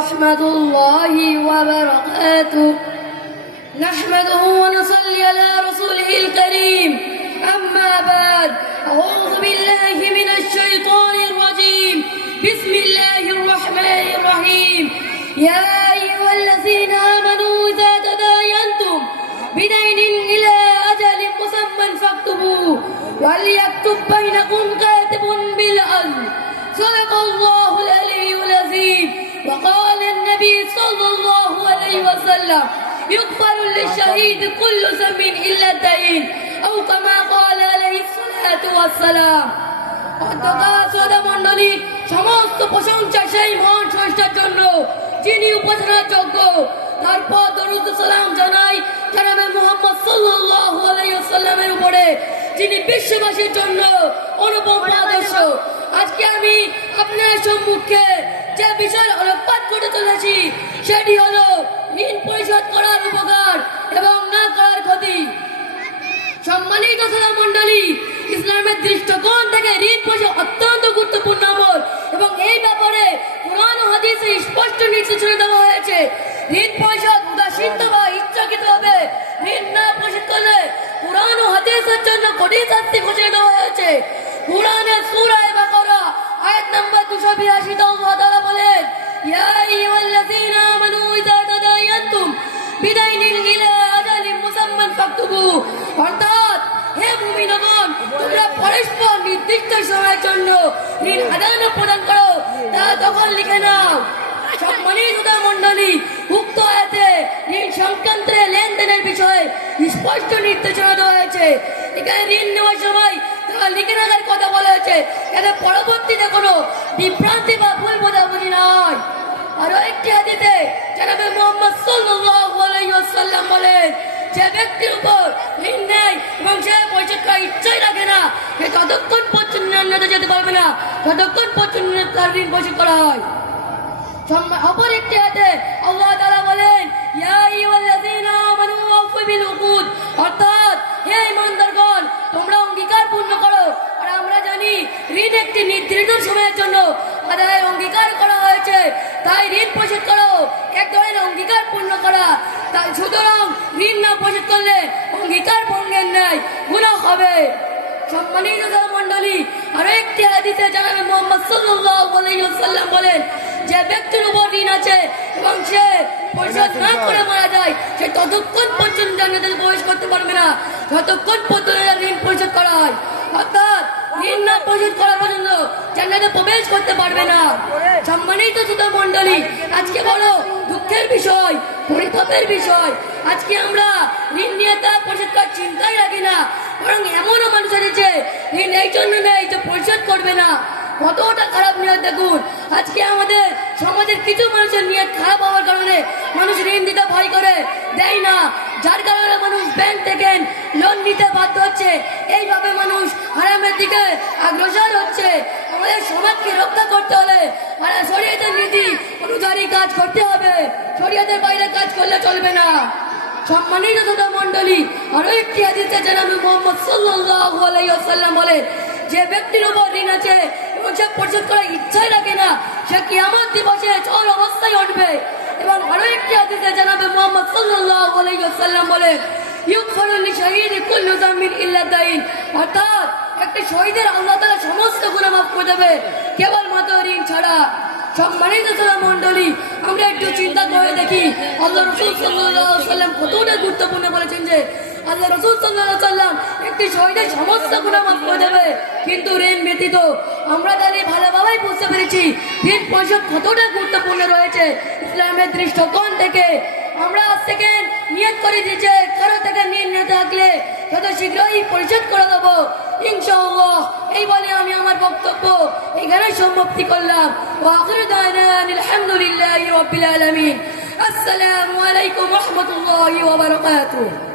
ورحمة الله وبركاته نحمده ونصلي على رسوله الكريم أما بعد أعوذ بالله من الشيطان الرجيم بسم الله الرحمن الرحيم يا أيها الذين آمنوا إذا تداينتم بدين إلى أجل مسمى فاكتبوه وليكتب بينكم كاتب بالعدل صدق الله العلي العظيم وقال النبي صلى الله عليه وسلم يغفر للشهيد كل ذنب إلا الدين أو كما قال عليه الصلاة والسلام মন্ডলী সমস্ত প্রশংসা সেই মহান স্রষ্টার জন্য যিনি উপাসনার যোগ্য। তারপর দরুদ সালাম জানাই জনাবে মুহাম্মদ সাল্লাল্লাহু আলাইহি ওয়াসাল্লামের উপরে, যিনি বিশ্ববাসীর জন্য অনুপম আদর্শ। আজকে আমি আপনার সম্মুখে যে বিষয় আলোকপাত করতে চলেছি সেটি হলো ঋণ পরিশোধ করার উপকার এবং না করার ক্ষতি। সম্মানিত মন্ডলী, ইসলামের দৃষ্টিকোণ থেকে ঋণ পরিশোধ অত্যন্ত গুরুত্বপূর্ণ আমল এবং এই ব্যাপারে কুরআন ও হাদিসে স্পষ্ট নির্দেশনা দেওয়া হয়েছে। ঋণ পরিশোধ উদাসীন বা ইচ্ছাকৃতভাবে ঋণ না পরিশোধ করলে কুরআন ও হাদিসের জন্য কঠিন শাস্তি ঘোষণা দেওয়া হয়েছে। কুরআনের সূরা বাকারা আয়াত নম্বর 282 তে আল্লাহ তাআলা বলেন, ইয়া আইয়ুহাল্লাযীনা আমানু ইযা তাদায়ানতুম বিদাইনিন ইলা আজালিন মুসাম্মান ফাকতুবু, অর্থাৎ হে মুমিনগণ, তোমরা পরস্পর নির্দিষ্ট সময়ের জন্য ঋণ আদান প্রদান করো, তা তখন লিখে নাও। সম্মানিত মন্ডলী, উক্ত আয়াতে ঋণ সংক্রান্ত লেনদেনের বিষয়ে স্পষ্ট নির্দেশনা দেওয়া হয়েছে। এখানে ঋণ নেওয়ার সময় তা লিখে রাখার কথা বলা হয়েছে, এতে পরবর্তীতে কোনো বিভ্রান্তি বা ভুল বোঝাবুঝি না হয়। আরো একটি হাদিসে জনাবে মুহাম্মদ সাল্লাল্লাহু আলাইহি ওয়াসাল্লাম বলেন, যে ব্যক্তির উপর ঋণ নেয় এবং সে পরিশোধ করার ইচ্ছাই রাখে না, সে ততক্ষণ পর্যন্ত জান্নাতে যেতে পারবে না যতক্ষণ পর্যন্ত তার ঋণ পরিশোধ করা হয়। অপর একটি আয়াতে আল্লাহ তাআলা বলেন, ইয়া আইয়ুহাল্লাযীনা আমানু আউফু বিল উকুদ, অর্থাৎ হে ঈমানদারগণ, তোমরা অঙ্গীকার পূর্ণ করো। আর আমরা জানি ঋণ একটি নির্ধারিত সময়ের জন্য আদায়ের অঙ্গীকার করা হয়েছে, তাই ঋণ পরিশোধ করো এক ধরনের অঙ্গীকার পূর্ণ করা। তাই সুতরাং ঋণ না পরিশোধ করলে অঙ্গীকার ভঙ্গের ন্যায় গুনাহ হবে। সম্মানিত মন্ডলী, আরো একটি হাদিসে জনাবে মুহাম্মদ সাল্লাল্লাহু আলাইহি ওয়াসাল্লাম বলেন, যে ব্যক্তির উপর ঋণ আছে এবং সে পরিশোধ না করে মারা যায়, সে ততক্ষণ পর্যন্ত জান্নাতে প্রবেশ করতে পারবে না যতক্ষণ পর্যন্ত ঋণ পরিশোধ করা হয়। অর্থাৎ ঋণ না পরিশোধ করা পর্যন্ত জান্নাতে প্রবেশ করতে পারবে না। সম্মানিত মন্ডলী, আজকে বড় দুঃখের বিষয়, পরিতাপের বিষয়, আজকে আমরা ঋণ নিয়ে তা পরিশোধ করার চিন্তাই রাখি না, বরং এমনও মানুষ আছে ঋণ এই জন্য নেই যে পরিশোধ করবে না। কতটা খারাপ নিয়ত দেখুন। আজকে আমাদের সমাজের কিছু মানুষের নিয়ত খারাপ হওয়ার কারণে মানুষ ঋণ দিতে ভয় করে দেয় না, যার কারণে মানুষ ব্যাংক থেকে লোন নিতে বাধ্য হচ্ছে। এইভাবে মানুষ হারামের দিকে অগ্রসর হচ্ছে। আমাদের সমাজকে রক্ষা করতে হলে শরীয়তের নীতি অনুযায়ী কাজ করতে হবে, শরীয়তের বাইরে কাজ করলে চলবে না। সম্মানিত মন্ডলী, আরো একটি হাদিসে জনাবে মুহাম্মদ সাল্লাল্লাহু আলাইহি ওয়াসাল্লাম বলেন, যে ব্যক্তির উপর ঋণ আছে এবং সে পরিশোধ করার ইচ্ছাই রাখে না, সে কিয়ামত দিবসে চর অবস্থায় উঠবে। এবং আরো একটি হাদিসে জনাবে মুহাম্মদ সাল্লাল্লাহু আলাইহি ওয়াসাল্লাম বলেন, ইউগফারু লিশাহিদি কুল্লু যামবিন ইল্লা দাইন, অর্থাৎ একটি শহীদের আল্লাহ তাআলা সমস্ত গুনাহ মাফ করে দেবে কেবলমাত্র ঋণ ছাড়া। সম্মানিত মন্ডলী, আমরা একটু চিন্তা করে দেখি আল্লাহ রাসূল সাল্লাল্লাহু আলাইহি ওয়াসাল্লাম কতটা গুরুত্বপূর্ণ বলেছেন যে আল্লাহ রাসূল সাল্লাল্লাহু আলাইহি ওয়াসাল্লাম একটি শহীদের সমস্ত গুনাহ মাফ করে দেবে, কিন্তু ঋণ ব্যতীত। আমরা তাহলে ভালোভাবেই বুঝতে পেরেছি ঋণ পরিশোধ কতটা গুরুত্বপূর্ণ রয়েছে ইসলামের দৃষ্টিকোণ থেকে। আমরা আজ থেকে নিয়ত করে যে কারো থেকে ঋণ নিতে থাকলে যত শীঘ্রই পরিশোধ করে দেবো ইনশাআল্লাহ। এই বলে আমি আমার বক্তব্য এখানে সমাপ্তি করলাম। ওয়া আখিরু দাওয়ানা আলহামদুলিল্লাহি রাব্বিল আলামিন। আসসালামু আলাইকুম ওয়া রাহমাতুল্লাহি ওয়া বারাকাতুহু।